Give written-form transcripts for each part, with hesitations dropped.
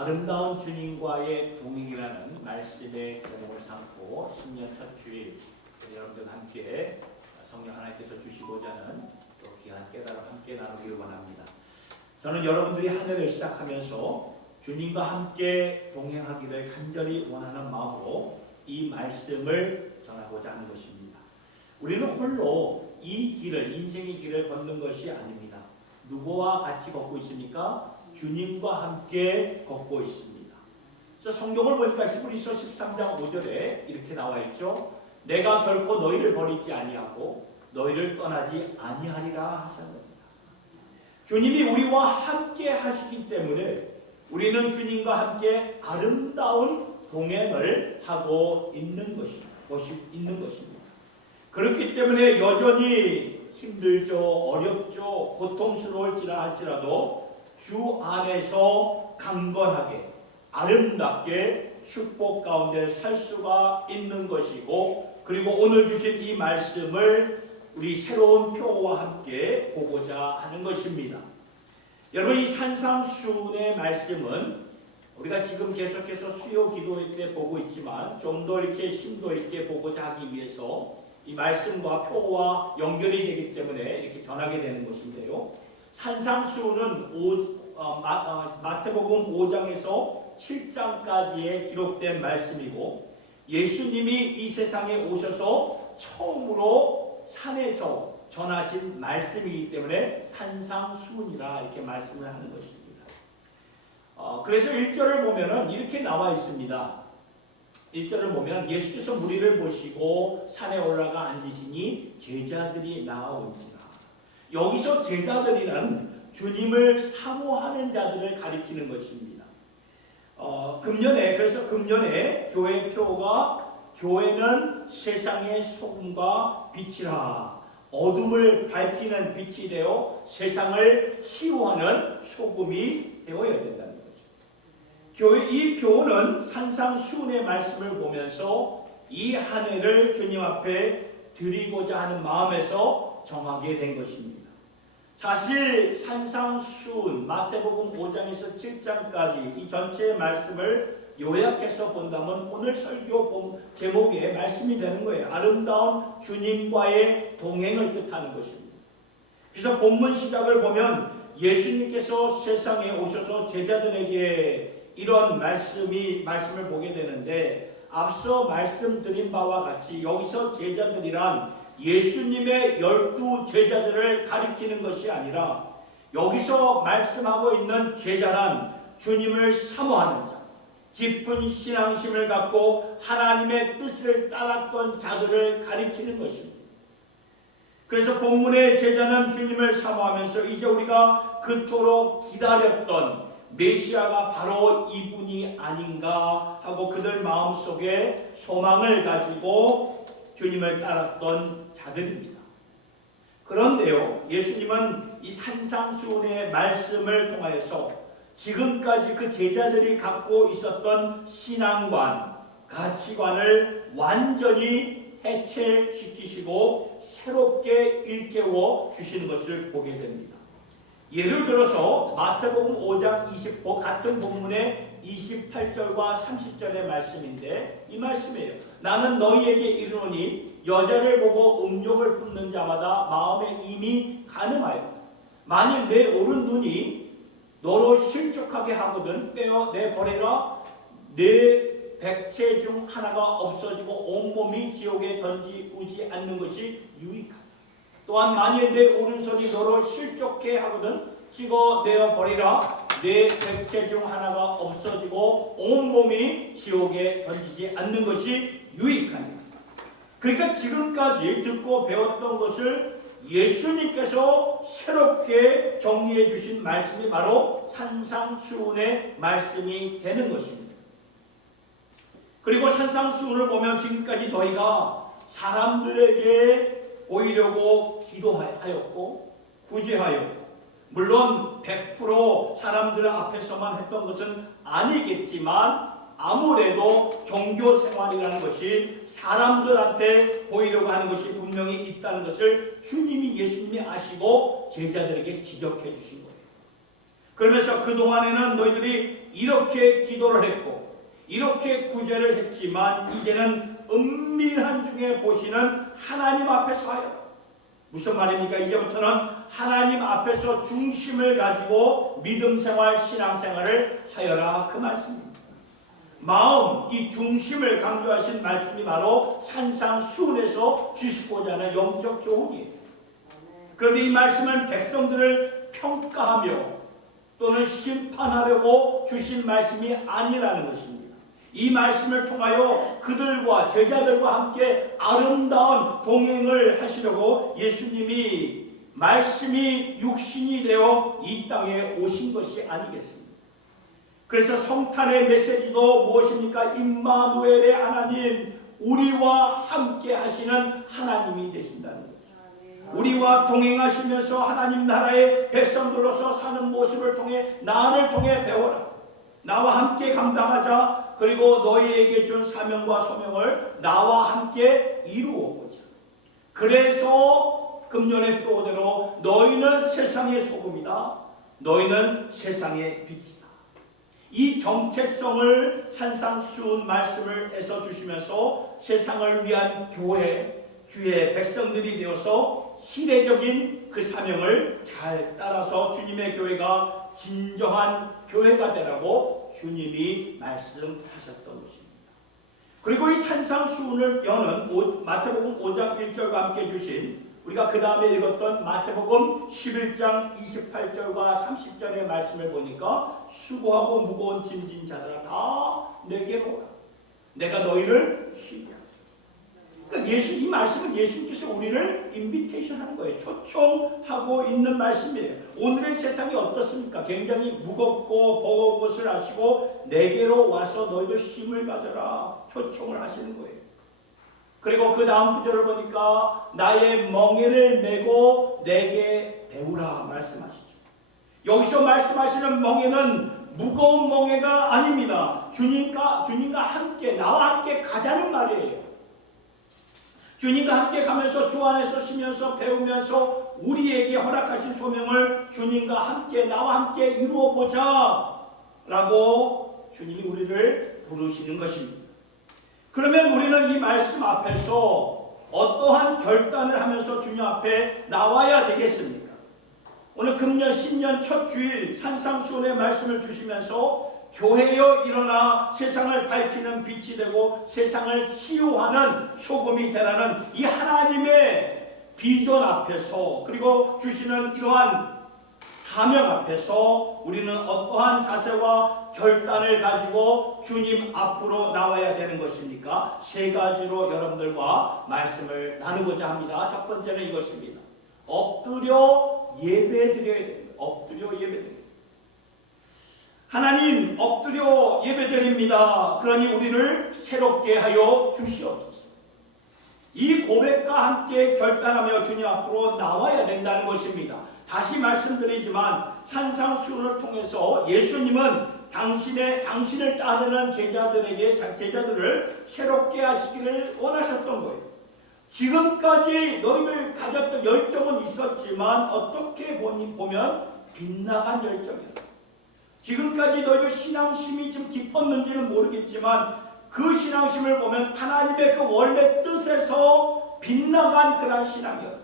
아름다운 주님과의 동행이라는 말씀의 제목을 삼고 신년 첫 주일 여러분들과 함께 성령 하나님께서 주시고자 하는 또 귀한 깨달음 함께 나누기를 원합니다. 저는 여러분들이 한 해를 시작하면서 주님과 함께 동행하기를 간절히 원하는 마음으로 이 말씀을 전하고자 하는 것입니다. 우리는 홀로 이 길을, 인생의 길을 걷는 것이 아닙니다. 누구와 같이 걷고 있습니까? 주님과 함께 걷고 있습니다. 그래서 성경을 보니까 히브리서 13장 5절에 이렇게 나와 있죠. 내가 결코 너희를 버리지 아니하고 너희를 떠나지 아니하리라 하셨습니다. 주님이 우리와 함께 하시기 때문에 우리는 주님과 함께 아름다운 동행을 하고 있는 것입니다. 그렇기 때문에 여전히 힘들죠, 어렵죠, 고통스러울지라 할지라도 주 안에서 강건하게 아름답게 축복 가운데 살 수가 있는 것이고, 그리고 오늘 주신 이 말씀을 우리 새로운 표와 함께 보고자 하는 것입니다. 여러분, 이 산상수훈의 말씀은 우리가 지금 계속해서 수요 기도회 때 보고 있지만 좀 더 이렇게 힘도 있게 보고자 하기 위해서 이 말씀과 표와 연결이 되기 때문에 이렇게 전하게 되는 것인데요. 산상수훈은 마태복음 5장에서 7장까지에 기록된 말씀이고, 예수님이 이 세상에 오셔서 처음으로 산에서 전하신 말씀이기 때문에 산상수훈이라 이렇게 말씀을 하는 것입니다. 그래서 1절을 보면은 이렇게 나와 있습니다. 1절을 보면 예수께서 무리를 모시고 산에 올라가 앉으시니 제자들이 나아온지라. 여기서 제자들이란 주님을 사모하는 자들을 가리키는 것입니다. 그래서 금년에 교회 표가 교회는 세상의 소금과 빛이라. 어둠을 밝히는 빛이 되어 세상을 치유하는 소금이 되어야 된다는 거죠. 교회 이 표는 산상수훈의 말씀을 보면서 이 한 해를 주님 앞에 드리고자 하는 마음에서 정하게 된 것입니다. 사실 산상수훈 마태복음 5장에서 7장까지 이 전체의 말씀을 요약해서 본다면 오늘 설교 제목의 말씀이 되는 거예요. 아름다운 주님과의 동행을 뜻하는 것입니다. 그래서 본문 시작을 보면 예수님께서 세상에 오셔서 제자들에게 이런 말씀을 보게 되는데, 앞서 말씀드린 바와 같이 여기서 제자들이란 예수님의 12 제자들을 가리키는 것이 아니라, 여기서 말씀하고 있는 제자란 주님을 사모하는 자, 깊은 신앙심을 갖고 하나님의 뜻을 따랐던 자들을 가리키는 것입니다. 그래서 본문의 제자는 주님을 사모하면서 이제 우리가 그토록 기다렸던 메시아가 바로 이분이 아닌가 하고 그들 마음속에 소망을 가지고 주님을 따랐던 자들입니다. 그런데요, 예수님은 이 산상수훈의 말씀을 통하여서 지금까지 그 제자들이 갖고 있었던 신앙관, 가치관을 완전히 해체시키시고 새롭게 일깨워 주시는 것을 보게 됩니다. 예를 들어서 마태복음 5장 20보 같은 본문의 28절과 30절의 말씀인데 이 말씀이에요. 나는 너희에게 이르노니 여자를 보고 음욕을 품는 자마다 마음에 이미 간음하여 만일 내 오른 눈이 너로 실족하게 하거든 떼어 내버리라. 내 백체 중 하나가 없어지고 온몸이 지옥에 던지우지 않는 것이 유익하다. 또한 만일 내 오른손이 너로 실족해 하거든 찍어내어 버리라. 내 백체 중 하나가 없어지고 온몸이 지옥에 던지지 않는 것이 유익하니라. 그러니까 지금까지 듣고 배웠던 것을 예수님께서 새롭게 정리해 주신 말씀이 바로 산상수훈의 말씀이 되는 것입니다. 그리고 산상수훈을 보면 지금까지 너희가 사람들에게 보이려고 기도하였고 구제하였고, 물론 100% 사람들 앞에서만 했던 것은 아니겠지만 아무래도 종교생활이라는 것이 사람들한테 보이려고 하는 것이 분명히 있다는 것을 주님이 예수님이 아시고 제자들에게 지적해 주신 거예요. 그러면서 그동안에는 너희들이 이렇게 기도를 했고 이렇게 구제를 했지만 이제는 은밀한 중에 보시는 하나님 앞에서 하여라. 무슨 말입니까? 이제부터는 하나님 앞에서 중심을 가지고 믿음생활, 신앙생활을 하여라, 그 말씀입니다. 마음, 이 중심을 강조하신 말씀이 바로 산상수훈에서 주시고자 하는 영적 교훈이에요. 그런데 이 말씀은 백성들을 평가하며 또는 심판하려고 주신 말씀이 아니라는 것입니다. 이 말씀을 통하여 그들과 제자들과 함께 아름다운 동행을 하시려고 예수님이 말씀이 육신이 되어 이 땅에 오신 것이 아니겠습니까? 그래서 성탄의 메시지도 무엇입니까? 임마누엘의 하나님, 우리와 함께 하시는 하나님이 되신다는 거죠. 우리와 동행하시면서 하나님 나라의 백성들로서 사는 모습을 통해 나를 통해 배워라. 나와 함께 감당하자. 그리고 너희에게 준 사명과 소명을 나와 함께 이루어 보자. 그래서 금년의 표어대로 너희는 세상의 소금이다. 너희는 세상의 빛이다. 이 정체성을 산상수훈 말씀을 해서 주시면서 세상을 위한 교회, 주의 백성들이 되어서 시대적인 그 사명을 잘 따라서 주님의 교회가 진정한 교회가 되라고 주님이 말씀하셨던 것입니다. 그리고 이 산상수훈을 여는 마태복음 5장 1절과 함께 주신 우리가 그 다음에 읽었던 마태복음 11장 28절과 30절의 말씀을 보니까 수고하고 무거운 짐진 자들아 다 내게로 오라. 내가 너희를 쉬게 하리라. 그러니까 이 말씀은 예수님께서 우리를 인비테이션 하는 거예요. 초청하고 있는 말씀이에요. 오늘의 세상이 어떻습니까? 굉장히 무겁고 버거운 것을 아시고 내게로 와서 너희들 쉼을 가져라. 초청을 하시는 거예요. 그리고 그 다음 구절을 보니까 나의 멍에를 메고 내게 배우라 말씀하시죠. 여기서 말씀하시는 멍에는 무거운 멍에가 아닙니다. 주님과 함께 나와 함께 가자는 말이에요. 주님과 함께 가면서 주 안에서 쉬면서 배우면서 우리에게 허락하신 소명을 주님과 함께 나와 함께 이루어 보자 라고 주님이 우리를 부르시는 것입니다. 그러면 우리는 이 말씀 앞에서 어떠한 결단을 하면서 주님 앞에 나와야 되겠습니까? 오늘 금년 신년 첫 주일 산상수훈의 말씀을 주시면서 교회여 일어나 세상을 밝히는 빛이 되고 세상을 치유하는 소금이 되라는 이 하나님의 비전 앞에서 그리고 주시는 이러한 사명 앞에서 우리는 어떠한 자세와 결단을 가지고 주님 앞으로 나와야 되는 것입니까? 세 가지로 여러분들과 말씀을 나누고자 합니다. 첫 번째는 이것입니다. 엎드려 예배드려야 됩니다. 엎드려 예배드립니다. 하나님 엎드려 예배드립니다. 그러니 우리를 새롭게 하여 주시옵소서. 이 고백과 함께 결단하며 주님 앞으로 나와야 된다는 것입니다. 다시 말씀드리지만 산상수훈을 통해서 예수님은 당신을 따르는 제자들을 새롭게 하시기를 원하셨던 거예요. 지금까지 너희들 가졌던 열정은 있었지만 어떻게 보면 빗나간 열정이었다. 지금까지 너희들 신앙심이 좀 깊었는지는 모르겠지만 그 신앙심을 보면 하나님의 그 원래 뜻에서 빗나간 그런 신앙이었다.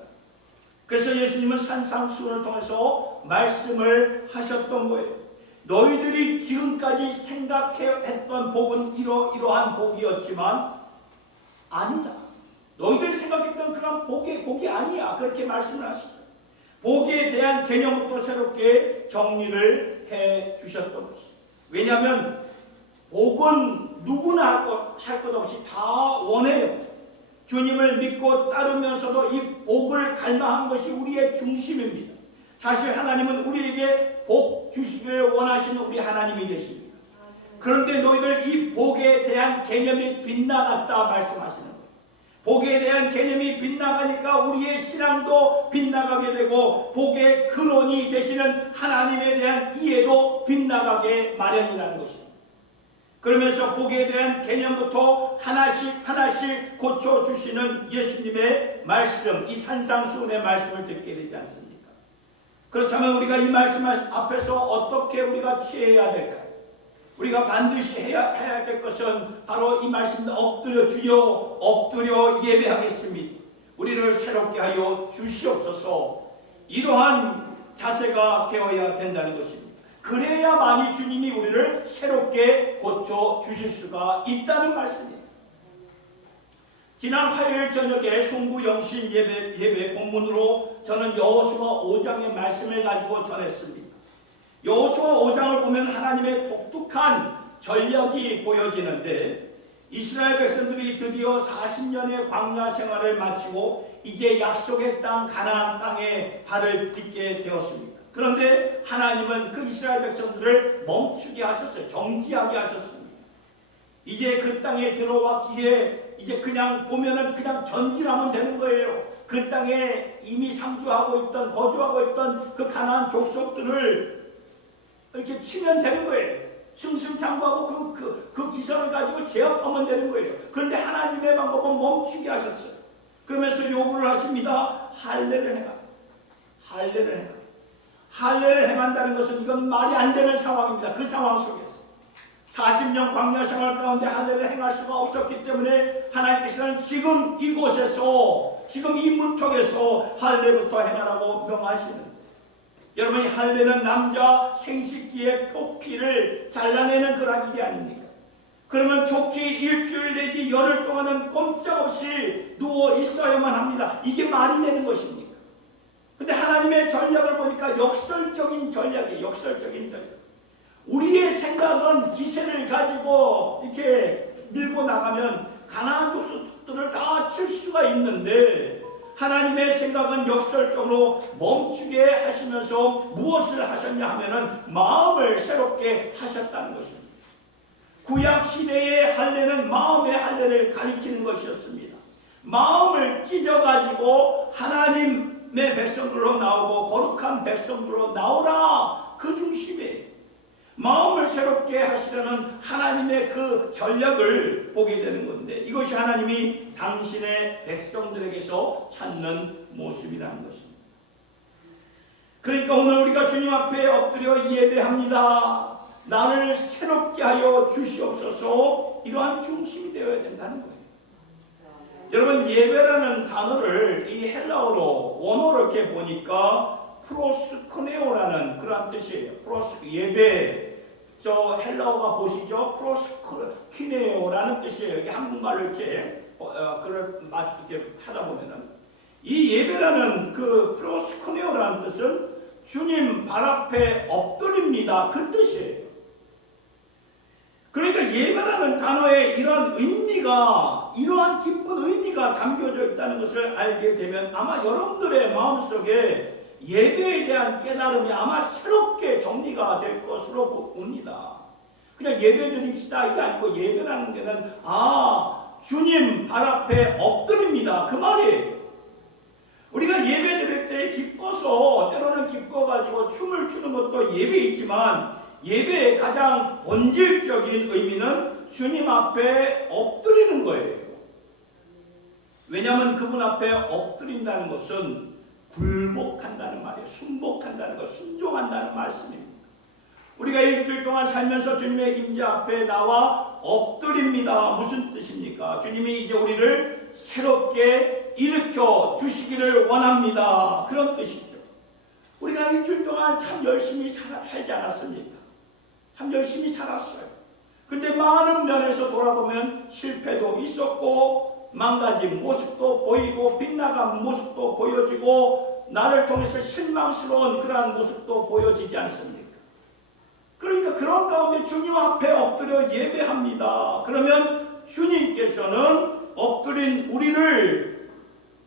그래서 예수님은 산상수훈을 통해서 말씀을 하셨던 거예요. 너희들이 지금까지 생각했던 복은 이러한 복이었지만 아니다. 너희들이 생각했던 그런 복이 아니야. 그렇게 말씀을 하시죠. 복에 대한 개념부터 새롭게 정리를 해 주셨던 것이죠. 왜냐하면 복은 누구나 할 것 없이 다 원해요. 주님을 믿고 따르면서도 이 복을 갈망하는 것이 우리의 중심입니다. 사실 하나님은 우리에게 복 주시기를 원하시는 우리 하나님이 되십니다. 그런데 너희들 이 복에 대한 개념이 빗나갔다 말씀하시는 거예요. 복에 대한 개념이 빗나가니까 우리의 신앙도 빗나가게 되고 복의 근원이 되시는 하나님에 대한 이해도 빗나가게 마련이라는 것입니다. 그러면서 복에 대한 개념부터 하나씩 고쳐주시는 예수님의 말씀, 이 산상수훈의 말씀을 듣게 되지 않습니까? 그렇다면 우리가 이 말씀 앞에서 어떻게 우리가 취해야 될까요? 우리가 반드시 해야 될 것은 바로 이 말씀입니다. 엎드려 주여, 엎드려 예배하겠습니다. 우리를 새롭게 하여 주시옵소서. 이러한 자세가 되어야 된다는 것입니다. 그래야만이 주님이 우리를 새롭게 고쳐 주실 수가 있다는 말씀입니다. 지난 화요일 저녁에 송구 영신 예배 본문으로 저는 여호수아 5장의 말씀을 가지고 전했습니다. 여호수아 5장을 보면 하나님의 독특한 전략이 보여지는데, 이스라엘 백성들이 드디어 40년의 광야 생활을 마치고 이제 약속의 땅 가나안 땅에 발을 딛게 되었습니다. 그런데 하나님은 그 이스라엘 백성들을 멈추게 하셨어요. 정지하게 하셨습니다. 이제 그 땅에 들어왔기에 이제 그냥 보면은 그냥 전진하면 되는 거예요. 그 땅에 이미 상주하고 있던, 거주하고 있던 그 가나안 족속들을 이렇게 치면 되는 거예요. 승승장구하고 그 기선을 가지고 제압하면 되는 거예요. 그런데 하나님의 방법은 멈추게 하셨어요. 그러면서 요구를 하십니다. 할례를 행하라. 할례를 행하라. 할례를 행한다는 것은 이건 말이 안 되는 상황입니다. 그 상황 속에서 40년 광야 생활 가운데 할례를 행할 수가 없었기 때문에 하나님께서는 지금 이곳에서, 지금 이 문턱에서 할례부터 행하라고 명하시는, 여러분, 이 할례는 남자 생식기의 표피를 잘라내는 그런 일이 아닙니까? 그러면 좋게 일주일 내지 열흘 동안은 꼼짝없이 누워 있어야만 합니다. 이게 말이 되는 것입니까? 근데 하나님의 전략을 보니까 역설적인 전략이에요. 역설적인 전략. 우리의 생각은 기세를 가지고 이렇게 밀고 나가면 가나안 족속들을 다 칠 수가 있는데, 하나님의 생각은 역설적으로 멈추게 하시면서 무엇을 하셨냐 하면은 마음을 새롭게 하셨다는 것입니다. 구약 시대의 할례는 마음의 할례를 가리키는 것이었습니다. 마음을 찢어가지고 하나님의 백성들로 나오고 거룩한 백성들로 나오라, 그 중심에 마음을 새롭게 하시려는 하나님의 그 전략을 보게 되는 건데, 이것이 하나님이 당신의 백성들에게서 찾는 모습이라는 것입니다. 그러니까 오늘 우리가 주님 앞에 엎드려 예배합니다. 나를 새롭게 하여 주시옵소서. 이러한 중심이 되어야 된다는 거예요. 여러분, 예배라는 단어를 이 헬라어로 원어로 이렇게 보니까 프로스코네오라는 그런 뜻이에요. 예배, 저 헬라어가 보시죠? 프로스키네오라는 뜻이에요. 이게 한국말로 이렇게 이렇게 하다 보면은 이 예배라는 그 프로스코네오라는 뜻은 주님 발 앞에 엎드립니다, 그 뜻이에요. 그러니까 예배라는 단어에 이러한 의미가, 이러한 깊은 의미가 담겨져 있다는 것을 알게 되면 아마 여러분들의 마음속에 예배에 대한 깨달음이 아마 새롭게 정리가 될 것으로 봅니다. 그냥 예배 드립시다 이게 아니고, 예배라는 데는 주님 발 앞에 엎드립니다, 그 말이에요. 우리가 예배 드릴 때 기뻐서, 때로는 기뻐가지고 춤을 추는 것도 예배이지만, 예배의 가장 본질적인 의미는 주님 앞에 엎드리는 거예요. 왜냐하면 그분 앞에 엎드린다는 것은 굴복한다는 말이에요. 순복한다는 것, 순종한다는 말씀입니다. 우리가 일주일 동안 살면서 주님의 임재 앞에 나와 엎드립니다. 무슨 뜻입니까? 주님이 이제 우리를 새롭게 일으켜 주시기를 원합니다. 그런 뜻이죠. 우리가 일주일 동안 참 열심히 살지 않았습니까? 참 열심히 살았어요. 근데 많은 면에서 돌아보면 실패도 있었고, 망가진 모습도 보이고, 빗나간 모습도 보여지고, 나를 통해서 실망스러운 그러한 모습도 보여지지 않습니까? 그러니까 그런 가운데 주님 앞에 엎드려 예배합니다. 그러면 주님께서는 엎드린 우리를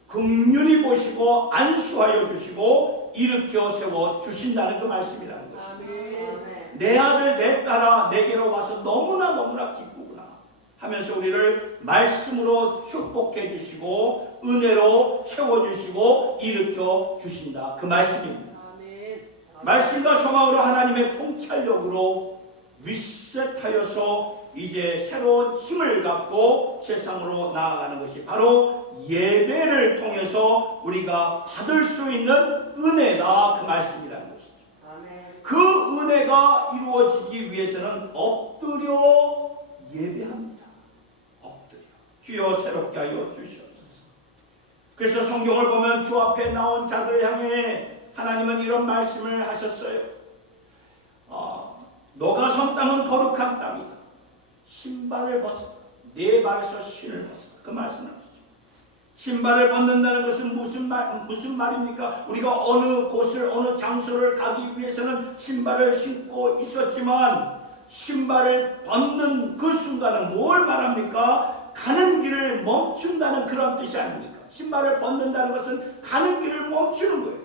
긍휼히 보시고 안수하여 주시고 일으켜 세워 주신다는 그 말씀이라는 것입니다. 내 아들 내 딸아 내게로 와서 너무나 기쁘구나 하면서 우리를 말씀으로 축복해 주시고 은혜로 채워주시고 일으켜 주신다, 그 말씀입니다. 말씀과 소망으로 하나님의 통찰력으로 리셋하여서 이제 새로운 힘을 갖고 세상으로 나아가는 것이 바로 예배를 통해서 우리가 받을 수 있는 은혜다, 그 말씀이라는 것이죠. 그 은혜가 이루어지기 위해서는 엎드려 예배합니다. 엎드려 주여 새롭게 하여 주시옵소서. 그래서 성경을 보면 주 앞에 나온 자들을 향해 하나님은 이런 말씀을 하셨어요. 너가 선 땅은 거룩한 땅이다. 신발을 벗어 네 발에서 신을 벗어. 그 말씀을 하셨죠. 신발을 벗는다는 것은 무슨 말입니까? 우리가 어느 곳을 어느 장소를 가기 위해서는 신발을 신고 있었지만 신발을 벗는 그 순간은 뭘 말합니까? 가는 길을 멈춘다는 그런 뜻이 아닙니까? 신발을 벗는다는 것은 가는 길을 멈추는 거예요.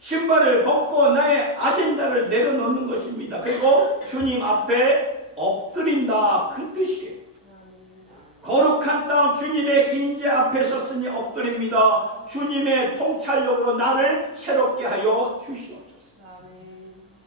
신발을 벗고 나의 아젠다를 내려놓는 것입니다. 그리고 주님 앞에 엎드린다, 그 뜻이에요. 거룩한 땅 주님의 임재 앞에 섰으니 엎드립니다. 주님의 통찰력으로 나를 새롭게 하여 주시옵소서.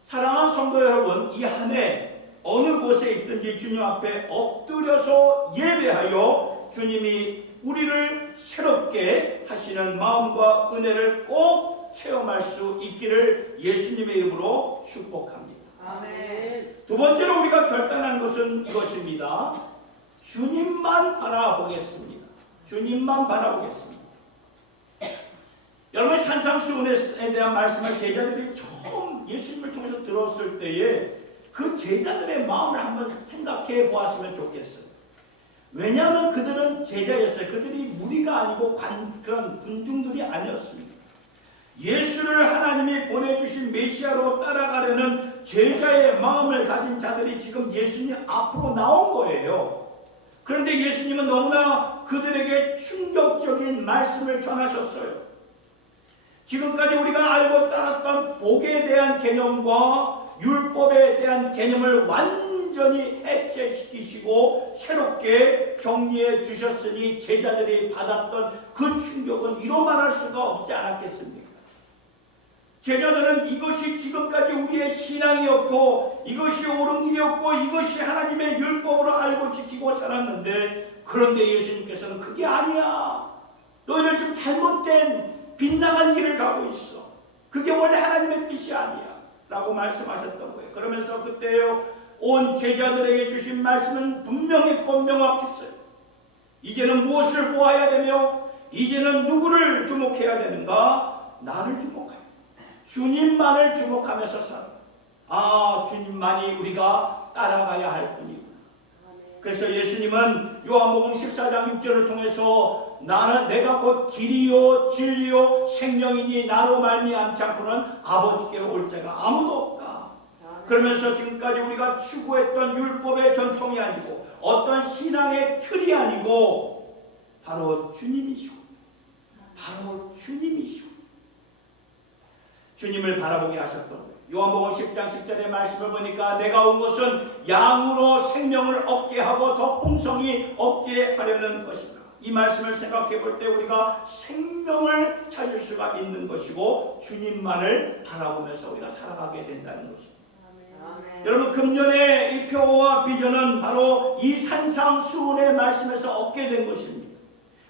사랑하는 성도 여러분, 이 한 해 어느 곳에 있든지 주님 앞에 엎드려서 예배하여 주님이 우리를 새롭게 하시는 마음과 은혜를 꼭 체험할 수 있기를 예수님의 이름으로 축복합니다. 아멘. 두 번째로 우리가 결단한 것은 이것입니다. 주님만 바라보겠습니다. 주님만 바라보겠습니다. 여러분, 산상수훈에 대한 말씀을 제자들이 처음 예수님을 통해서 들었을 때에 그 제자들의 마음을 한번 생각해 보았으면 좋겠어요. 왜냐하면 그들은 제자였어요. 그들이 무리가 아니고 그런 군중들이 아니었습니다. 예수를 하나님이 보내주신 메시아로 따라가려는 제자의 마음을 가진 자들이 지금 예수님 앞으로 나온 거예요. 그런데 예수님은 너무나 그들에게 충격적인 말씀을 전하셨어요. 지금까지 우리가 알고 따랐던 복에 대한 개념과 율법에 대한 개념을 완전히 해체시키시고 새롭게 정리해 주셨으니 제자들이 받았던 그 충격은 이로 말할 수가 없지 않았겠습니까? 제자들은 이것이 지금까지 우리의 신앙이었고 이것이 옳은 길이었고 이것이 하나님의 율법으로 알고 지키고 살았는데, 그런데 예수님께서는 그게 아니야. 너희들 지금 잘못된 빗나간 길을 가고 있어. 그게 원래 하나님의 뜻이 아니야 라고 말씀하셨던 거예요. 그러면서 그때요 온 제자들에게 주신 말씀은 분명했고 명확했어요. 이제는 무엇을 보아야 되며 이제는 누구를 주목해야 되는가? 나를 주목하여 주님만을 주목하면서 살아. 주님만이 우리가 따라가야 할 뿐이구나. 그래서 예수님은 요한복음 14장 6절을 통해서 내가 곧 길이요 진리요 생명이니 나로 말미암지 않고는 아버지께로 올 자가 아무도 없다. 그러면서 지금까지 우리가 추구했던 율법의 전통이 아니고 어떤 신앙의 틀이 아니고 바로 주님이시고 주님을 바라보게 하셨던 거예요. 요한복음 10장 10절의 말씀을 보니까 내가 온 것은 양으로 생명을 얻게 하고 더 풍성히 얻게 하려는 것이다. 이 말씀을 생각해 볼 때 우리가 생명을 찾을 수가 있는 것이고 주님만을 바라보면서 우리가 살아가게 된다는 것입니다. 아멘. 여러분, 금년의 이 표와 비전은 바로 이 산상수훈의 말씀에서 얻게 된 것입니다.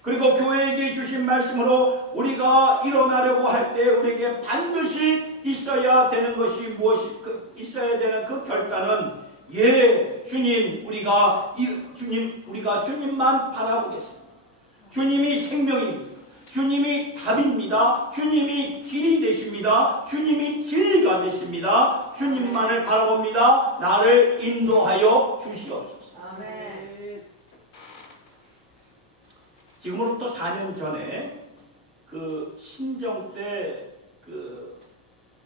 그리고 교회에게 주신 말씀으로 우리가 일어나려고 할 때 우리에게 반드시 있어야 되는 것이 무엇이 있어야 되는 그 결단은 주님 우리가 주님만 바라보겠습니다. 주님이 생명입니다. 주님이 답입니다. 주님이 길이 되십니다. 주님이 진리가 되십니다. 주님만을 바라봅니다. 나를 인도하여 주시옵소서. 아멘. 지금으로부터 4년 전에 그 신정 때 그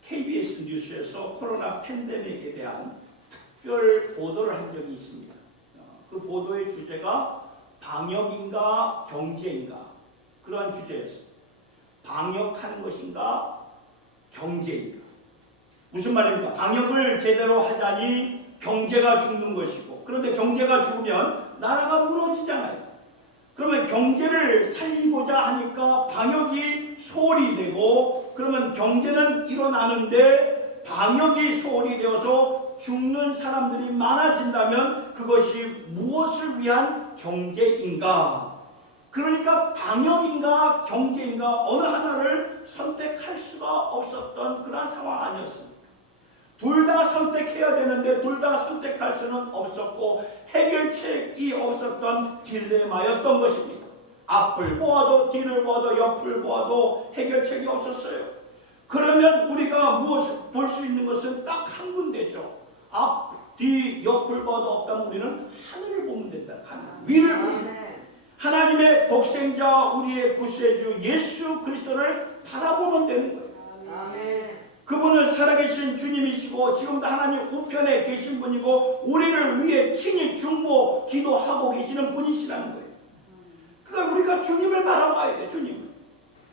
KBS 뉴스에서 코로나 팬데믹에 대한 특별 보도를 한 적이 있습니다. 그 보도의 주제가 방역인가 경제인가, 그러한 주제였어요. 방역하는 것인가 경제인가. 무슨 말입니까? 방역을 제대로 하자니 경제가 죽는 것이고, 그런데 경제가 죽으면 나라가 무너지잖아요. 그러면 경제를 살리고자 하니까 방역이 소홀히 되고, 그러면 경제는 일어나는데 방역이 소홀히 되어서 죽는 사람들이 많아진다면 그것이 무엇을 위한 경제인가? 그러니까 방역인가 경제인가 어느 하나를 선택할 수가 없었던 그런 상황 아니었습니까? 둘 다 선택해야 되는데 둘 다 선택할 수는 없었고 해결책이 없었던 딜레마였던 것입니다. 앞을 보아도 뒤를 보아도 옆을 보아도 해결책이 없었어요. 그러면 우리가 무엇을 볼 수 있는 것은 딱 한 군데죠. 앞, 뒤, 옆을 봐도 없다면 우리는 하늘을 보면 된다. 하늘, 위를 보면 된다. 하나님의 독생자 우리의 구세주 예수 그리스도를 바라보면 되는 거예요. 아멘. 그분은 살아계신 주님이시고 지금도 하나님 우편에 계신 분이고 우리를 위해 친히 중보 기도하고 계시는 분이시라는 거예요. 그러니까 우리가 주님을 바라봐야 돼. 주님을.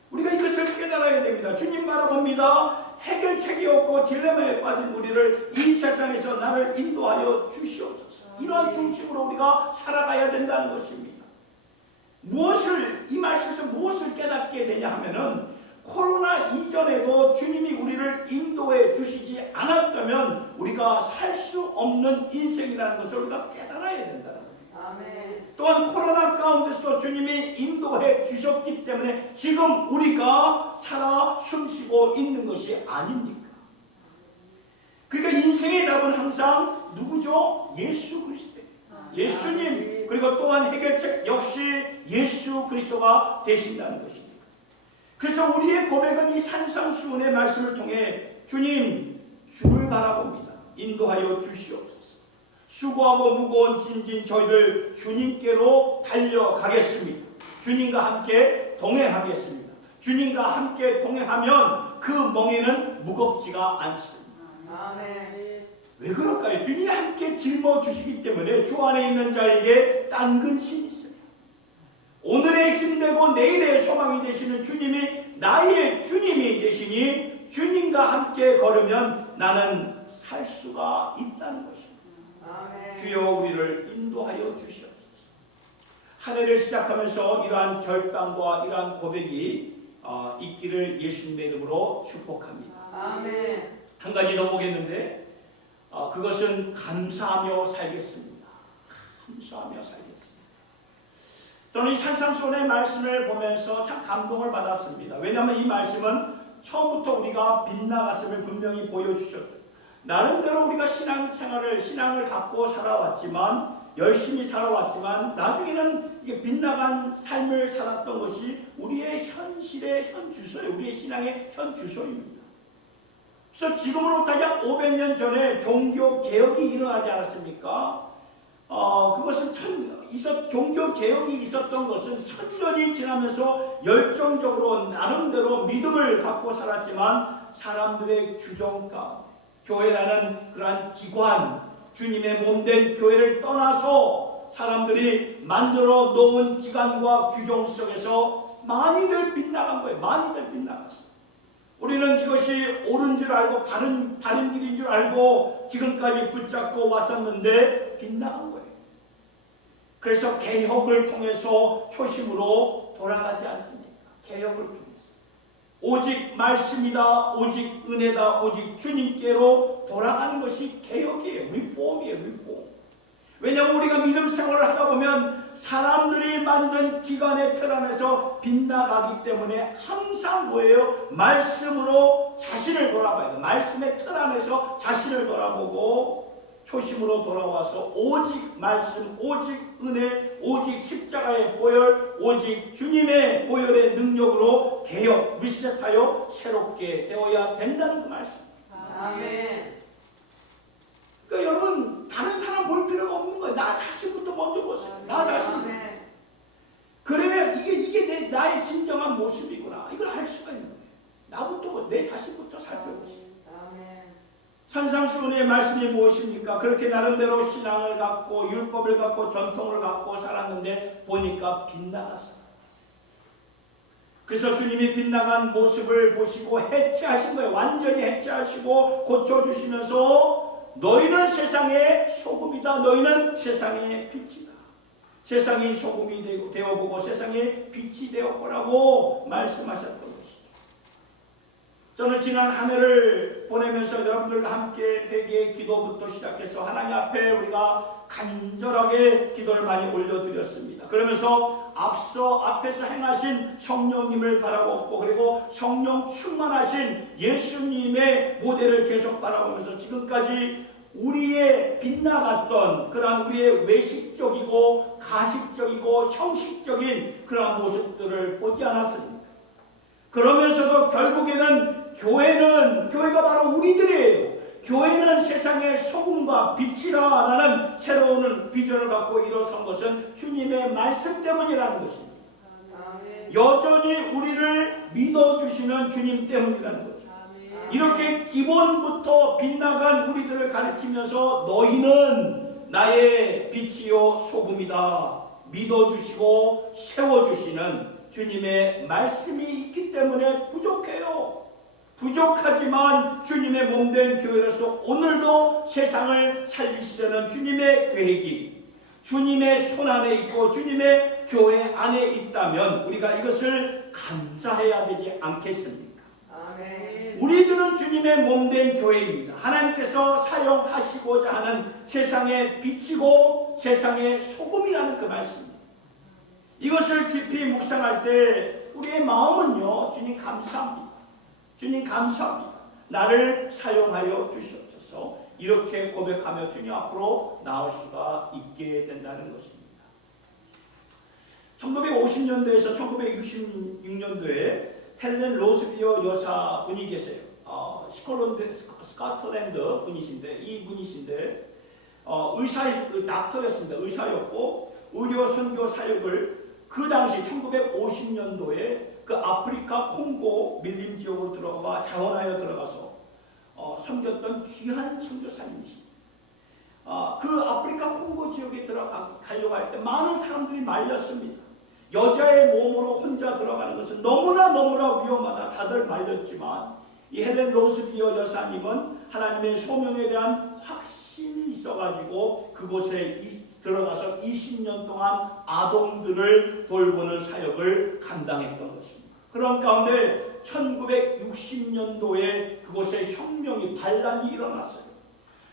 우리가 이것을 깨달아야 됩니다. 주님 바라봅니다. 해결책이 없고 딜레마에 빠진 우리를 이 세상에서 나를 인도하여 주시옵소서. 이러한 중심으로 우리가 살아가야 된다는 것입니다. 무엇을 이 말씀에서 무엇을 깨닫게 되냐 하면은 코로나 이전에도 주님이 우리를 인도해 주시지 않았다면 우리가 살 수 없는 인생이라는 것을 우리가 깨달아야 된다는 거죠. 아멘. 또한 코로나 가운데서도 주님이 인도해 주셨기 때문에 지금 우리가 살아 숨쉬고 있는 것이 아닙니까? 그러니까 인생의 답은 항상 누구죠? 예수 그리스도. 예수님. 그리고 또한 해결책 역시 예수 그리스도가 되신다는 것입니다. 그래서 우리의 고백은 이 산상수훈의 말씀을 통해 주님, 주를 바라봅니다. 인도하여 주시옵소서. 수고하고 무거운 짐진 저희들 주님께로 달려가겠습니다. 주님과 함께 동행하겠습니다. 주님과 함께 동행하면 그 멍에는 무겁지가 않습니다. 아멘. 왜 그럴까요? 주님이 함께 짊어주시기 때문에 주 안에 있는 자에게 딴 근심이 있어요. 오늘의 힘되고 내일의 소망이 되시는 주님이 나의 주님이 되시니 주님과 함께 걸으면 나는 살 수가 있다는 것입니다. 아멘. 주여 우리를 인도하여 주시옵소서. 한 해를 시작하면서 이러한 결단과 이러한 고백이 있기를 예수님의 이름으로 축복합니다. 아멘. 한 가지 더 보겠는데 그것은 감사하며 살겠습니다. 감사하며 살겠습니다. 저는 이 산상수훈의 말씀을 보면서 참 감동을 받았습니다. 왜냐하면 이 말씀은 처음부터 우리가 빗나갔음을 분명히 보여주셨죠. 나름대로 우리가 신앙을 갖고 살아왔지만 열심히 살아왔지만 나중에는 이게 빗나간 삶을 살았던 것이 우리의 현실의 현주소예요. 우리의 신앙의 현주소입니다. 그래서 지금으로부터 약 500년 전에 종교개혁이 일어나지 않았습니까? 그것은 종교개혁이 있었던 것은 천년이 지나면서 열정적으로 나름대로 믿음을 갖고 살았지만 사람들의 규정과 교회라는 그러한 기관, 주님의 몸된 교회를 떠나서 사람들이 만들어 놓은 기관과 규정 속에서 많이들 빗나간 거예요. 많이들 빗나갔어요. 우리는 이것이 옳은 줄 알고 바른 길인 줄 알고 지금까지 붙잡고 왔었는데 빗나간 거예요. 그래서 개혁을 통해서 초심으로 돌아가지 않습니까? 개혁을 통해서. 오직 말씀이다, 오직 은혜다, 오직 주님께로 돌아가는 것이 개혁이에요. 리폼이에요. 리폼. 왜냐하면 우리가 믿음 생활을 하다 보면 사람들이 만든 기관의 틀 안에서 빗나가기 때문에 항상 뭐예요? 말씀으로 자신을 돌아봐야 돼요. 말씀의 틀 안에서 자신을 돌아보고 초심으로 돌아와서 오직 말씀, 오직 은혜, 오직 십자가의 보혈, 오직 주님의 보혈의 능력으로 개혁, 리셋하여 새롭게 되어야 된다는 그 말씀. 아멘. 그러니까 여러분 다른 사람 볼 필요가 없는 거예요. 나 자신부터 먼저 보세요. 나 자신. 아멘. 그래야 이게 나의 진정한 모습이구나. 이걸 알 수가 있는 거예요. 나부터 내 자신부터 살펴보세요. 아멘. 산상수훈의 말씀이 무엇입니까? 그렇게 나름대로 신앙을 갖고 율법을 갖고 전통을 갖고 살았는데 보니까 빗나갔어요. 그래서 주님이 빗나간 모습을 보시고 해체하신 거예요. 완전히 해체하시고 고쳐주시면서 너희는 세상의 소금이다. 너희는 세상의 빛이다. 세상이 소금이 되어보고 세상의 빛이 되어보라고 말씀하셨던 것이죠. 저는 지난 한 해를 보내면서 여러분들과 함께 회개 기도부터 시작해서 하나님 앞에 우리가 간절하게 기도를 많이 올려드렸습니다. 그러면서 앞에서 행하신 성령님을 바라보고 그리고 성령 충만하신 예수님의 모델을 계속 바라보면서 지금까지 우리의 빗나갔던 그러한 우리의 외식적이고 가식적이고 형식적인 그러한 모습들을 보지 않았습니다. 그러면서도 결국에는 교회가 바로 우리들이에요. 교회는 세상의 소금과 빛이라는 새로운 비전을 갖고 일어선 것은 주님의 말씀 때문이라는 것입니다. 여전히 우리를 믿어주시는 주님 때문이라는 거죠. 이렇게 기본부터 빗나간 우리들을 가리키면서 너희는 나의 빛이요 소금이다 믿어주시고 세워주시는 주님의 말씀이 있기 때문에 부족해요. 부족하지만 주님의 몸된 교회로서 오늘도 세상을 살리시려는 주님의 계획이 주님의 손 안에 있고 주님의 교회 안에 있다면 우리가 이것을 감사해야 되지 않겠습니까? 아멘. 우리들은 주님의 몸된 교회입니다. 하나님께서 사용하시고자 하는 세상의 빛이고 세상의 소금이라는 그 말씀입니다. 이것을 깊이 묵상할 때 우리의 마음은요, 주님 감사합니다. 주님 감사합니다. 나를 사용하여 주시옵소서. 이렇게 고백하며 주님 앞으로 나올 수가 있게 된다는 것입니다. 1950년대에서 1966년도에 헬렌 로스비어 여사분이 계세요. 스코틀랜드 분이신데 닥터였습니다. 의사였고 의료 선교 사역을 그 당시 1950년도에 그 아프리카 콩고 밀림 지역으로 들어가 자원하여 들어가서 섬겼던 귀한 선교사님이십니다. 그 아프리카 콩고 지역에 들어가려고 할 때 많은 사람들이 말렸습니다. 여자의 몸으로 혼자 들어가는 것은 너무나 위험하다. 다들 말렸지만 이 헬렌 로스비어 여사님은 하나님의 소명에 대한 확신이 있어가지고 그곳에 들어가서 20년 동안 아동들을 돌보는 사역을 감당했던 것입니다. 그런 가운데 1960년도에 그곳에 혁명이 반란이 일어났어요.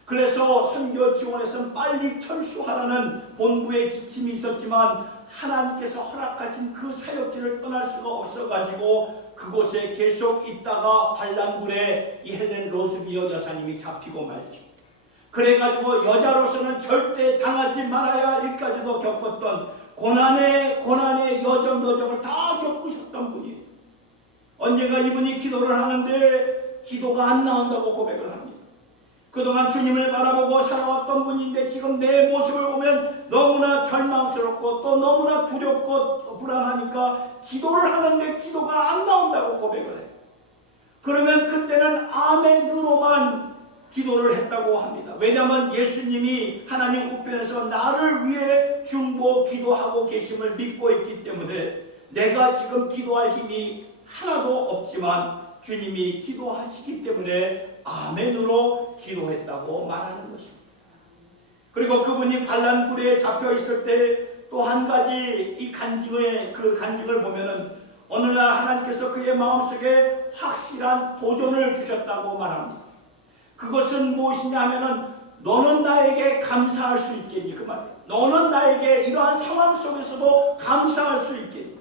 그래서 선교 지원에서는 빨리 철수하라는 본부의 지침이 있었지만 하나님께서 허락하신 그 사역지를 떠날 수가 없어가지고 그곳에 계속 있다가 반란군에 이 헬렌 로스비어 여사님이 잡히고 말죠. 그래가지고 여자로서는 절대 당하지 말아야 할 일까지도 겪었던 고난의 여정을 다 겪으셨던 분이에요. 언젠가 이분이 기도를 하는데 기도가 안 나온다고 고백을 합니다. 그동안 주님을 바라보고 살아왔던 분인데 지금 내 모습을 보면 너무나 절망스럽고 또 너무나 두렵고 불안하니까 기도를 하는데 기도가 안 나온다고 고백을 해요. 그러면 그때는 아멘으로만 기도를 했다고 합니다. 왜냐하면 예수님이 하나님 우편에서 나를 위해 중보 기도하고 계심을 믿고 있기 때문에 내가 지금 기도할 힘이 하나도 없지만 주님이 기도하시기 때문에 아멘으로 기도했다고 말하는 것입니다. 그리고 그분이 반란불에 잡혀 있을 때 또 한 가지 이 간증을 보면은 어느 날 하나님께서 그의 마음속에 확실한 도전을 주셨다고 말합니다. 그것은 무엇이냐 하면은 너는 나에게 감사할 수 있겠니? 그 말이에요. 너는 나에게 이러한 상황 속에서도 감사할 수 있겠니?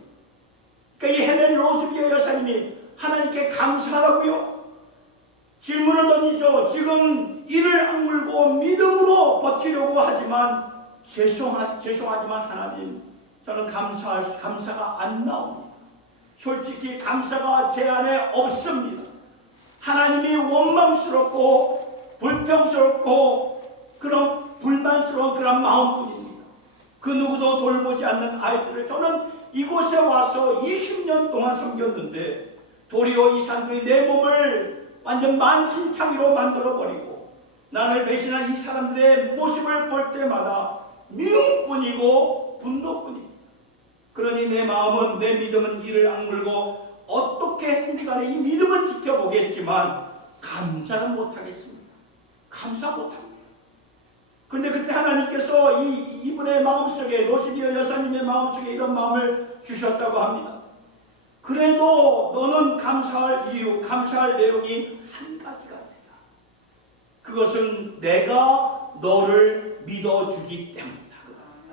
그러니까 이 헬렌 로스비어 여사님이 하나님께 감사하라고요? 질문을 던지죠. 지금 이를 악물고 믿음으로 버티려고 하지만 죄송하지만 하나님 저는 감사가 안 나옵니다. 솔직히 감사가 제 안에 없습니다. 하나님이 원망스럽고 불평스럽고 그런 불만스러운 그런 마음뿐입니다. 그 누구도 돌보지 않는 아이들을 저는 이곳에 와서 20년 동안 섬겼는데 도리어 이 사람들이 내 몸을 완전 만신창이로 만들어버리고 나를 배신한 이 사람들의 모습을 볼 때마다 미움뿐이고 분노뿐입니다. 그러니 내 마음은 내 믿음은 이를 악물고 어떻게 했든지 간에 이 믿음은 지켜보겠지만 감사는 못하겠습니다. 감사 못합니다. 그런데 그때 하나님께서 이분의 마음속에 로스비어 여사님의 마음속에 이런 마음을 주셨다고 합니다. 그래도 너는 감사할 내용이 한 가지가 되라. 그것은 내가 너를 믿어주기 때문이다.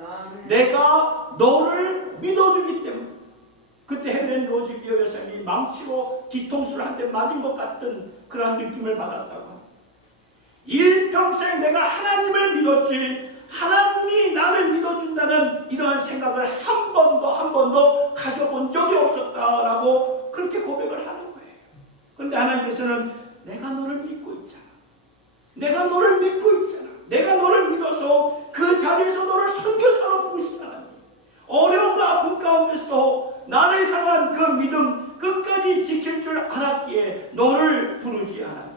아멘. 내가 너를 믿어주기 때문에. 그때 헬렌 로즈비어 여사님이 망치로 뒤통수를 한 대 맞은 것 같은 그러한 느낌을 받았다고 합니다. 일평생 내가 하나님을 믿었지 하나님이 나를 믿어준다는 이러한 생각을 한 번도 가져본 적이 없었다라고 그렇게 고백을 하는 거예요. 그런데 하나님께서는 내가 너를 믿고 있잖아. 내가 너를 믿고 있잖아. 내가 너를 믿어서 그 자리에서 너를 선교사로 부르시잖아. 어려움과 아픔 가운데서 나를 향한 그 믿음 끝까지 지킬 줄 알았기에 너를 부르지 않아.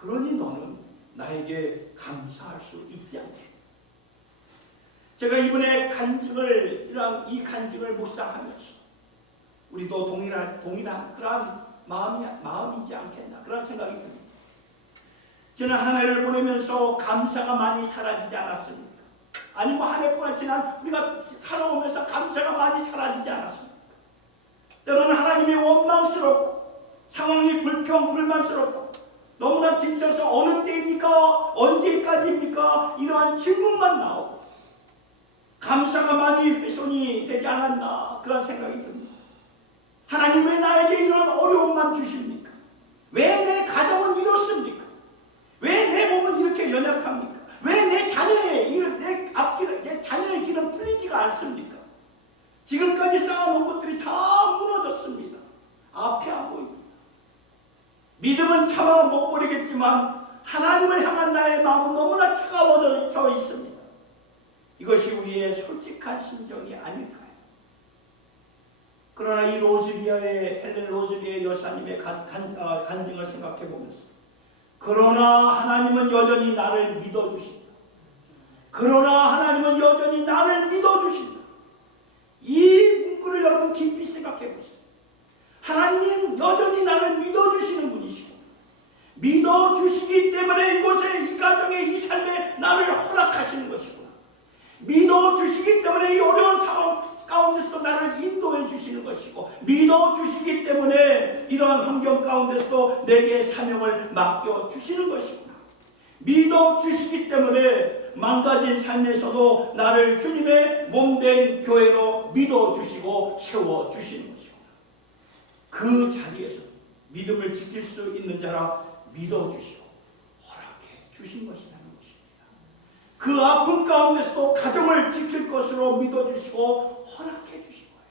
그러니 너는 나에게 감사할 수 있지 않겠니? 제가 이번에 이 간증을 묵상하면서 우리도 동일한 그러한 마음이지 않겠나 그런 생각이 듭니다. 지난 한 해를 보내면서 감사가 많이 사라지지 않았습니까? 아니 한 해뿐만 지난 우리가 살아오면서 감사가 많이 사라지지 않았습니까? 때로는 하나님이 원망스럽고 상황이 불만스럽고 너무나 지쳐서 어느 때입니까? 언제까지입니까? 이러한 질문만 나오고 감사가 많이 훼손이 되지 않았나 그런 생각이 듭니다. 하나님 왜 나에게 이런 어려움만 주십니까? 왜 내 가정은 이렇습니까? 왜 내 몸은 이렇게 연약합니까? 왜 내 자녀의 길은 풀리지가 않습니까? 지금까지 쌓아놓은 것들이 다 무너졌습니다. 앞이 안 보입니다. 믿음은 참아 못 버리겠지만 하나님을 향한 나의 마음은 너무나 차가워져 있습니다. 이것이 우리의 솔직한 심정이 아닐까요? 그러나 이 헬렌 로즈비어 여사님의 간증을 생각해 보면서 그러나 하나님은 여전히 나를 믿어주신다. 그러나 하나님은 여전히 나를 믿어주신다. 이 문구를 여러분 깊이 생각해 보세요. 하나님은 여전히 나를 믿어주시는 분이시고 믿어주시기 때문에 이곳에 이 가정에 이 삶에 나를 허락하시는 것이구나. 믿어주시기 때문에 이 어려운 상황 가운데서도 나를 인도해 주시는 것이고 믿어주시기 때문에 이러한 환경 가운데서도 내게 사명을 맡겨주시는 것이구나. 믿어주시기 때문에 망가진 삶에서도 나를 주님의 몸된 교회로 믿어주시고 세워주시는 것이구나. 그 자리에서 믿음을 지킬 수 있는 자라 믿어주시고 허락해 주신 것이라는 것입니다. 그 아픔 가운데서도 가정을 지킬 것으로 믿어주시고 허락해 주신 거예요.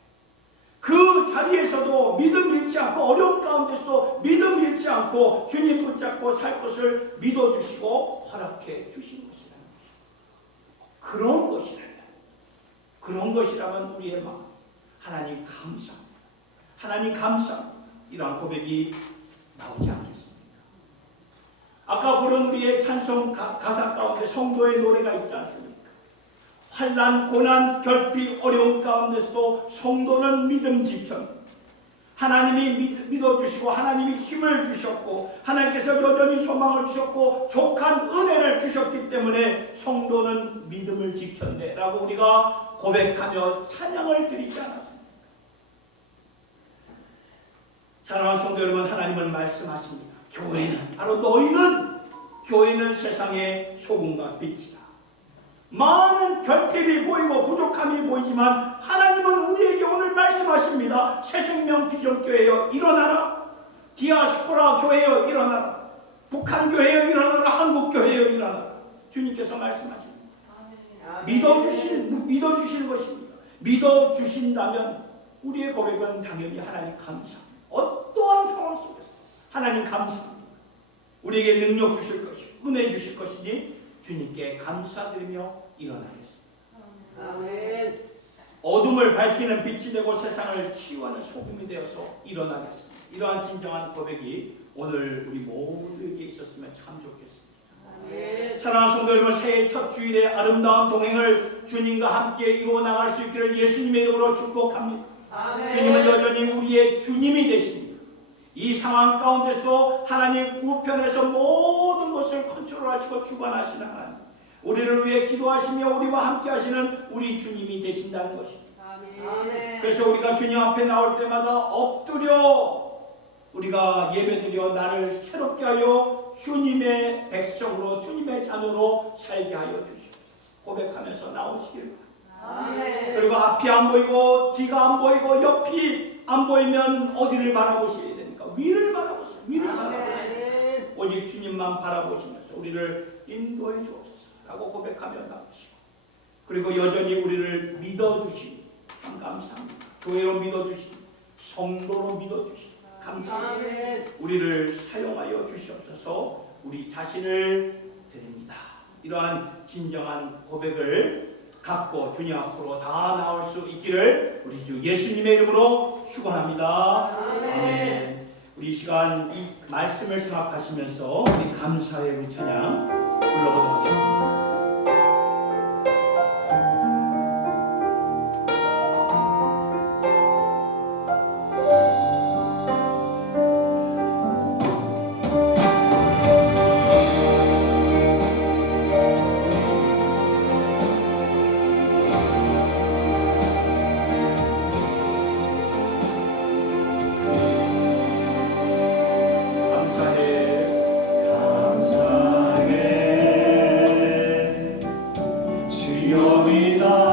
그 자리에서도 믿음 잃지 않고 어려움 가운데서도 믿음 잃지 않고 주님 붙잡고 살 것을 믿어주시고 허락해 주신 것이라는 것입니다. 그런 것이라면 우리의 마음 하나님 감사합니다. 하나님 감사합니다. 이러한 고백이 나오지 않겠습니까? 아까 부른 우리의 찬송 가사 가운데 성도의 노래가 있지 않습니까? 환난, 고난, 결핍, 어려움 가운데서도 성도는 믿음 지켰습니다. 하나님이 믿어주시고 하나님이 힘을 주셨고 하나님께서 여전히 소망을 주셨고 족한 은혜를 주셨기 때문에 성도는 믿음을 지켰네 라고 우리가 고백하며 찬양을 드리지 않았습니까? 사랑하는 성도 여러분, 하나님은 말씀하십니다. 교회는 세상의 소금과 빛이다. 많은 결핍이 보이고 부족함이 보이지만 하나님은 우리에게 오늘 말씀하십니다. 새생명 비전교회여 일어나라. 디아스포라 교회여 일어나라. 북한 교회여 일어나라. 한국 교회여 일어나라. 주님께서 말씀하십니다. 믿어주시는 것입니다. 믿어주신다면 우리의 고백은 당연히 하나님 감사합니다. 어떠한 상황 속에서 하나님 감사합니다. 우리에게 능력 주실 것이고 은혜 주실 것이니 주님께 감사드리며 일어나겠습니다. 아멘. 어둠을 밝히는 빛이 되고 세상을 치유하는 소금이 되어서 일어나겠습니다. 이러한 진정한 고백이 오늘 우리 모두에게 있었으면 참 좋겠습니다. 아멘. 사랑하는 성도 여러분, 새해 첫 주일에 아름다운 동행을 주님과 함께 이루어 나갈 수 있기를 예수님의 이름으로 축복합니다. 아멘. 주님은 여전히 우리의 주님이 되십니다. 이 상황 가운데서 하나님 우편에서 모든 것을 컨트롤하시고 주관하시는 하나님, 우리를 위해 기도하시며 우리와 함께 하시는 우리 주님이 되신다는 것입니다. 아멘. 그래서 우리가 주님 앞에 나올 때마다 엎드려 우리가 예배드려 나를 새롭게 하여 주님의 백성으로 주님의 자녀로 살게 하여 주시옵소서. 고백하면서 나오시길 바랍니다. 아멘. 그리고 앞이 안 보이고 뒤가 안 보이고 옆이 안 보이면 어디를 바라보셔야 됩니까? 위를 바라보세요. 위를 바라보세요. 아멘. 오직 주님만 바라보시면서 우리를 인도해 주옵소서 라고 고백하며 나오시고, 그리고 여전히 우리를 믿어주시니 참 감사합니다. 교회로 믿어주시니 성도로 믿어주시니 감사합니다. 아멘. 우리를 사용하여 주시옵소서. 우리 자신을 드립니다. 이러한 진정한 고백을 갖고 주님 앞으로 다 나올 수 있기를 우리 주 예수님의 이름으로 축원합니다. 아멘. 우리 이 시간 이 말씀을 생각하시면서 우리 감사의 우리 찬양 불러보도록 하겠습니다. 시험의 날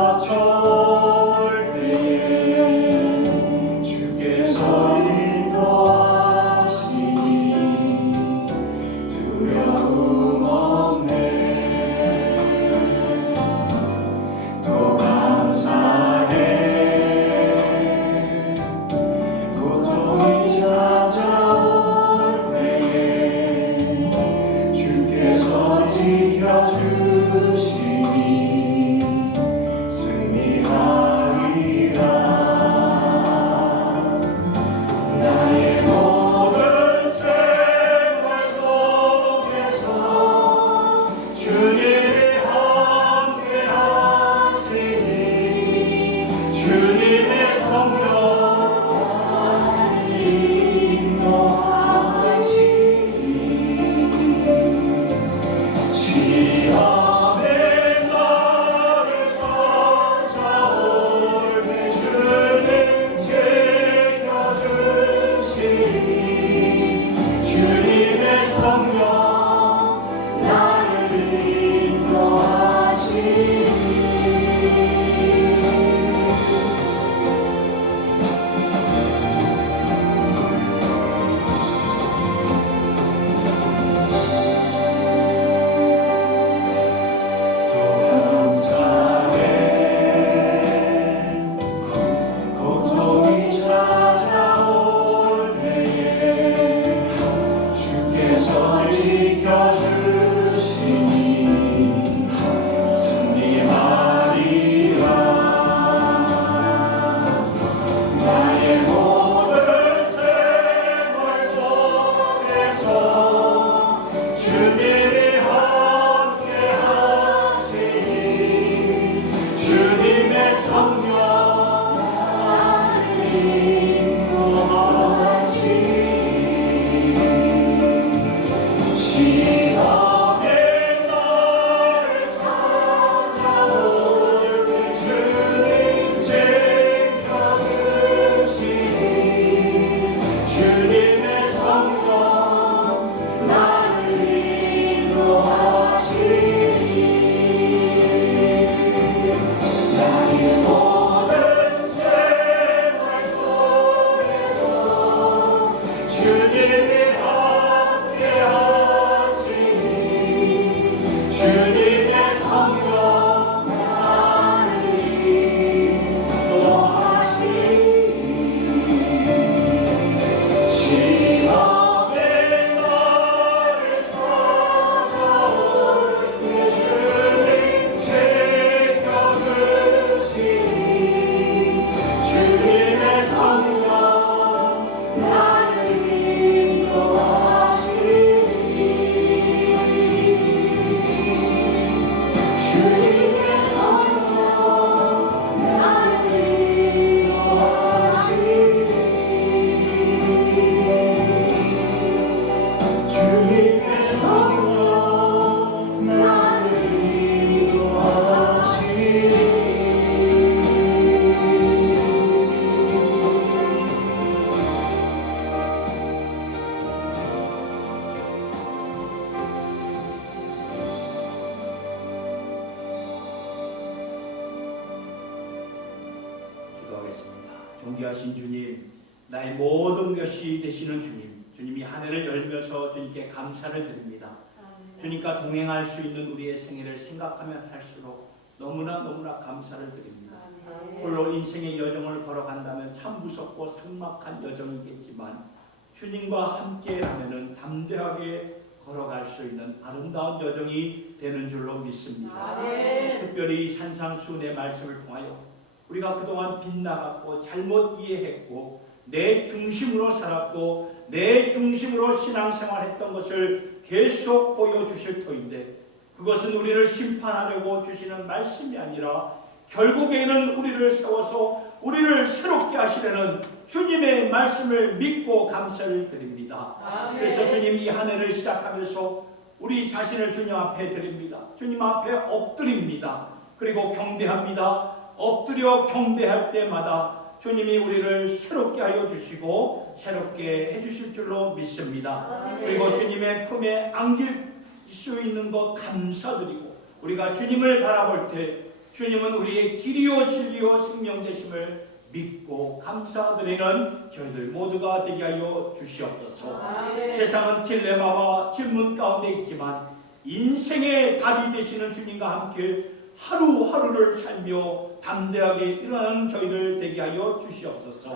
존귀하신 주님, 나의 모든 것이 되시는 주님, 주님이 한 해를 열면서 주님께 감사를 드립니다. 주님과 동행할 수 있는 우리의 생애를 생각하면 할수록 너무나 감사를 드립니다. 홀로 인생의 여정을 걸어간다면 참 무섭고 삭막한 여정이겠지만 주님과 함께라면 담대하게 걸어갈 수 있는 아름다운 여정이 되는 줄로 믿습니다. 특별히 산상수훈의 말씀을 통하여 우리가 그동안 빗나갔고 잘못 이해했고 내 중심으로 살았고 내 중심으로 신앙생활했던 것을 계속 보여주실 터인데 그것은 우리를 심판하려고 주시는 말씀이 아니라 결국에는 우리를 세워서 우리를 새롭게 하시려는 주님의 말씀을 믿고 감사를 드립니다. 그래서 주님 이 한 해를 시작하면서 우리 자신을 주님 앞에 드립니다. 주님 앞에 엎드립니다. 그리고 경배합니다. 엎드려 경배할 때마다 주님이 우리를 새롭게 하여 주시고 새롭게 해주실 줄로 믿습니다. 그리고 주님의 품에 안길 수 있는 것 감사드리고 우리가 주님을 바라볼 때 주님은 우리의 길이요 진리요 생명 되심을 믿고 감사드리는 저희들 모두가 되게 하여 주시옵소서. 세상은 딜레마와 질문 가운데 있지만 인생의 답이 되시는 주님과 함께 하루하루를 살며 담대하게 일어나는 저희들 되게 하여 주시옵소서.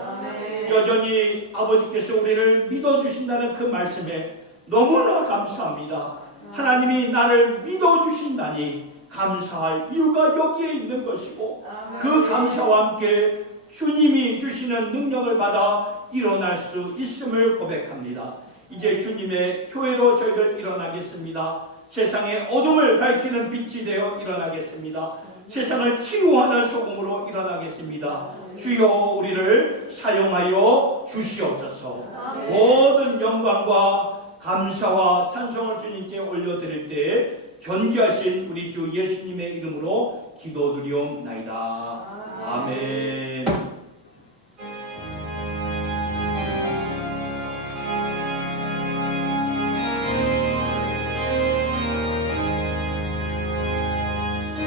여전히 아버지께서 우리를 믿어주신다는 그 말씀에 너무나 감사합니다. 하나님이 나를 믿어주신다니 감사할 이유가 여기에 있는 것이고 그 감사와 함께 주님이 주시는 능력을 받아 일어날 수 있음을 고백합니다. 이제 주님의 교회로 저희들 일어나겠습니다. 세상의 어둠을 밝히는 빛이 되어 일어나겠습니다. 세상을 치유하는 소금으로 일어나겠습니다. 주여 우리를 사용하여 주시옵소서. 모든 영광과 감사와 찬송을 주님께 올려드릴 때에 존귀하신 우리 주 예수님의 이름으로 기도드리옵나이다. 아멘.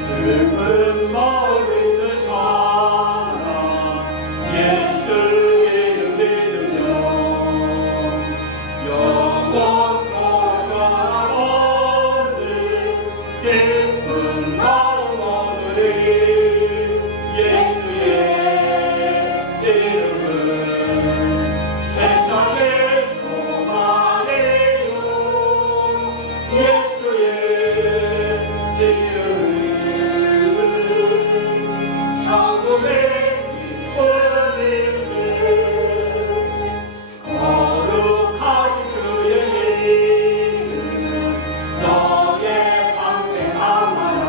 슬픈 마음 있는 사람 예수 이름 믿으며 영원 건강하오니 기쁜 마음 얻으리 예수의 이름은 세상의 소망이요 예수의 이름은 천국의 기쁨일세. 거룩하신 주의 이름 너의 방패 삼아라.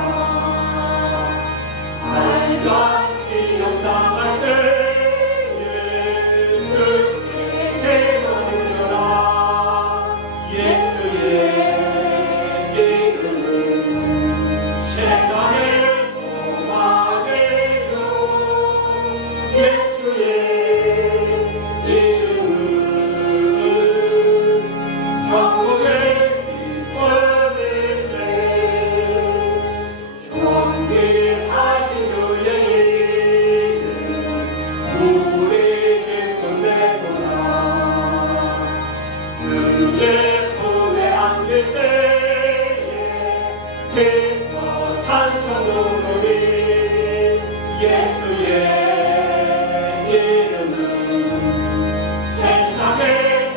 빨간 시험 당할 때에 주께 기도드려라. 예수의 이름은 세상의 소망이요 예수의 이름은 천국의 기쁨일세. 존귀하신 주의 이름 우리 기쁨 되구나. 주의 품에 안길 때에 기뻐 찬송 부르리. 예수의 이름은 세상의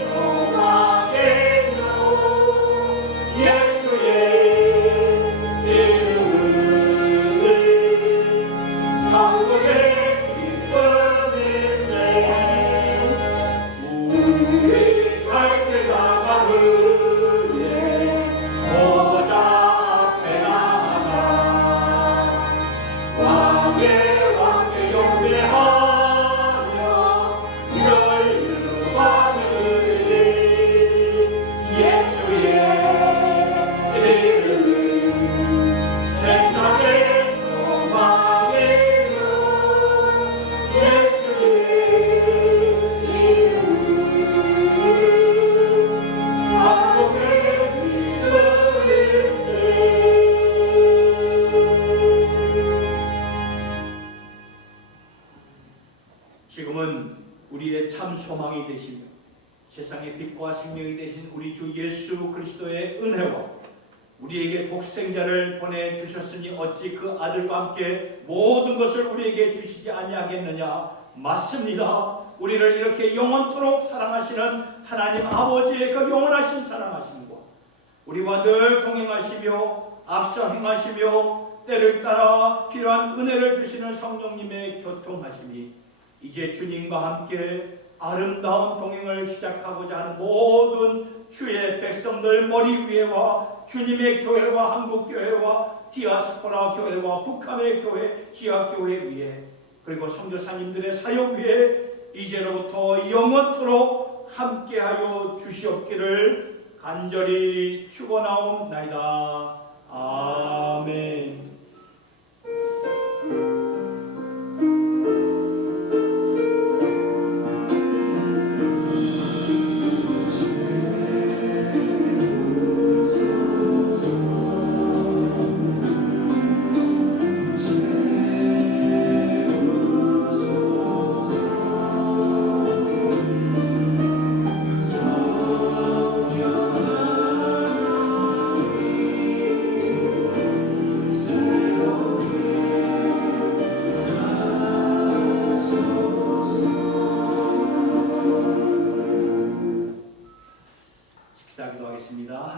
소망이요 예수의 이름은 천국의 기쁨일세. 우리 갈 길 나간 후에 보좌 앞에 나아가 왕의 왕의 영 참 소망이 되시며 세상의 빛과 생명이 되신 우리 주 예수 그리스도의 은혜와 우리에게 독생자를 보내주셨으니 어찌 그 아들과 함께 모든 것을 우리에게 주시지 아니하겠느냐. 맞습니다. 우리를 이렇게 영원토록 사랑하시는 하나님 아버지의 그 영원하신 사랑하심과 우리와 늘 동행하시며 앞서 행하시며 때를 따라 필요한 은혜를 주시는 성령님의 교통하심이 이제 주님과 함께 아름다운 동행을 시작하고자 하는 모든 주의 백성들 머리 위에와 주님의 교회와 한국교회와 디아스포라 교회와 북한의 교회, 지하교회 위에 그리고 선교사님들의 사역 위에 이제로부터 영원토록 함께하여 주시옵기를 간절히 축원하옵나이다. 아멘.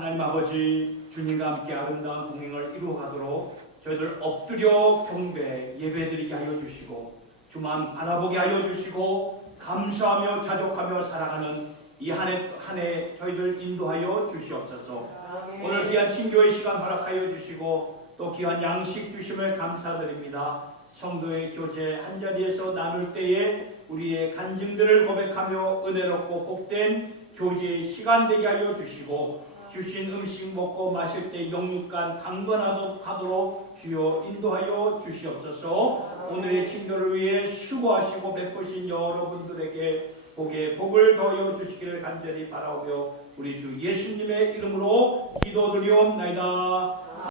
하나님 아버지, 주님과 함께 아름다운 동행을 이루어가도록 저희들 엎드려 경배 예배드리게 하여 주시고 주만 바라보게 하여 주시고 감사하며 자족하며 살아가는 이 한 해 저희들 인도하여 주시옵소서. 오늘 귀한 친교의 시간 허락하여 주시고 또 귀한 양식 주심을 감사드립니다. 성도의 교제 한자리에서 나눌 때에 우리의 간증들을 고백하며 은혜롭고 복된 교제의 시간 되게 하여 주시고 주신 음식 먹고 마실 때 영육간 강건하도록 주여 인도하여 주시옵소서. 오늘의 친교를 위해 수고하시고 베푸신 여러분들에게 복에 복을 더하여 주시기를 간절히 바라오며 우리 주 예수님의 이름으로 기도드리옵나이다.